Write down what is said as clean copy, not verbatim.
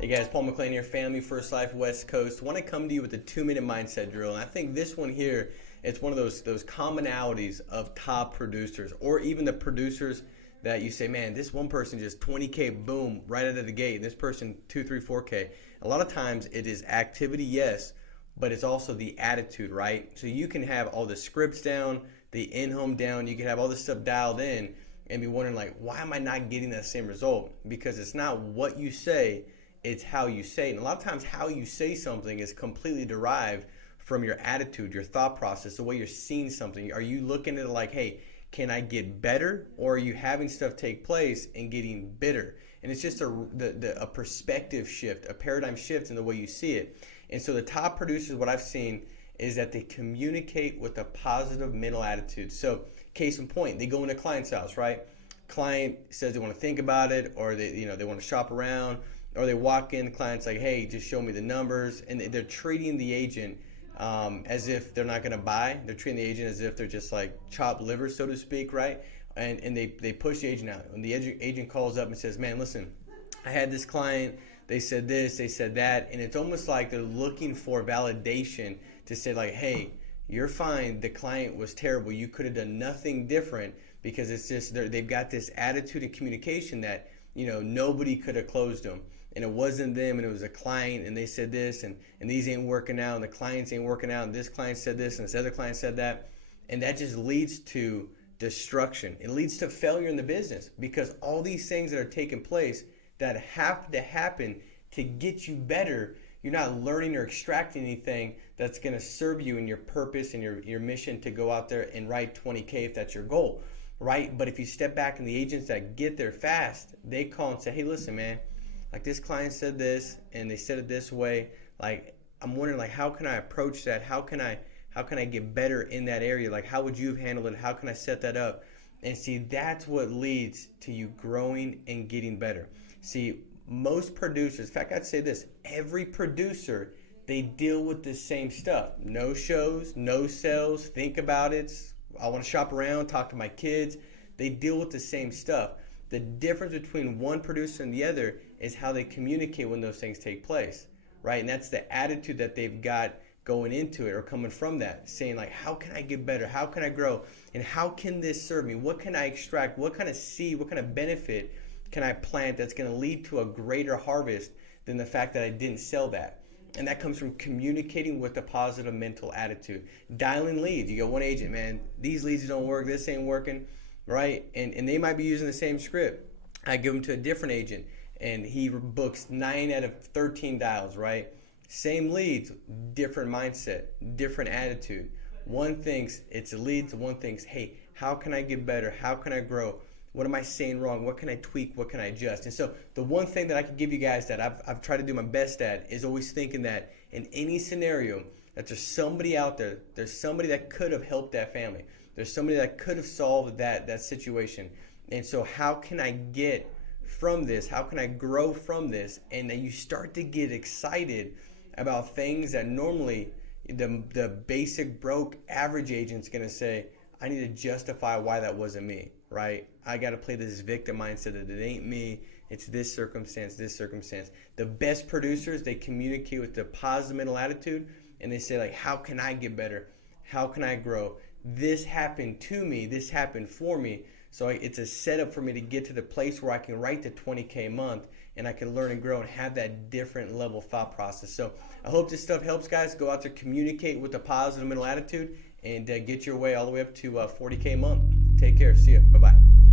Hey guys, Paul McClain here, Family First Life West Coast. I want to come to you with a 2-minute mindset drill. And I think this one here, it's one of those commonalities of top producers, or even the producers that you say, man, this one person just 20K, boom, right out of the gate. And this person 2, 3, 4K. A lot of times it is activity, yes, but it's also the attitude, right? So you can have all the scripts down, the in-home down, you can have all this stuff dialed in and be wondering like, why am I not getting that same result? Because it's not what you say, it's how you say it. And a lot of times how you say something is completely derived from your attitude, your thought process, the way you're seeing something. Are you looking at it like, hey, can I get better? Or are you having stuff take place and getting bitter? And it's just a perspective shift, a paradigm shift in the way you see it. And so the top producers, what I've seen is that they communicate with a positive mental attitude. So case in point, they go into a client's house, right? Client says they want to think about it, or they want to shop around, or they walk in, the client's like, hey, just show me the numbers. And they're treating the agent as if they're not going to buy. They're treating the agent as if they're just like chopped liver, so to speak, right? And they push the agent out. And the agent calls up and says, man, listen, I had this client, they said this, they said that. And it's almost like they're looking for validation to say like, hey, you're fine, the client was terrible, you could have done nothing different, because it's just they've got this attitude and communication that, nobody could have closed them. And it wasn't them, and it was a client, and they said this, and these ain't working out, and the clients ain't working out, and this client said this, and this other client said that. And that just leads to destruction. It leads to failure in the business, because all these things that are taking place that have to happen to get you better, you're not learning or extracting anything that's going to serve you in your purpose and your mission to go out there and write 20K if that's your goal, right? But if you step back, and the agents that get there fast, they call and say, hey, listen, man, like this client said this, and they said it this way. Like, I'm wondering, like, how can I approach that? How can I get better in that area? Like, how would you have handled it? How can I set that up? And see, that's what leads to you growing and getting better. See, most producers, in fact, I'd say this, every producer, they deal with the same stuff. No shows, no sales, think about it. I want to shop around, talk to my kids. They deal with the same stuff. The difference between one producer and the other is how they communicate when those things take place, right? And that's the attitude that they've got going into it, or coming from that, saying like, how can I get better? How can I grow? And how can this serve me? What can I extract? What kind of seed, what kind of benefit can I plant that's going to lead to a greater harvest than the fact that I didn't sell that? And that comes from communicating with a positive mental attitude. Dialing leads. You got one agent, man, these leads don't work, this ain't working, right? And they might be using the same script. I give them to a different agent, and he books 9 out of 13 dials, right? Same leads, different mindset, different attitude. One thinks it's leads, one thinks, hey, how can I get better? How can I grow? What am I saying wrong? What can I tweak? What can I adjust? And so the one thing that I can give you guys that I've tried to do my best at is always thinking that in any scenario that there's somebody out there, there's somebody that could have helped that family. There's somebody that could have solved that situation. And so how can I get from this? How can I grow from this? And then you start to get excited about things that normally the basic broke average agent's going to say, I need to justify why that wasn't me, right? I got to play this victim mindset that it ain't me, it's this circumstance, this circumstance. The best producers, they communicate with the positive mental attitude, and they say like, how can I get better? How can I grow? This happened to me, this happened for me. So it's a setup for me to get to the place where I can write the 20K a month, and I can learn and grow and have that different level thought process. So I hope this stuff helps, guys. Go out there, communicate with a positive mental attitude, and get your way all the way up to 40K a month. Take care. See you. Bye-bye.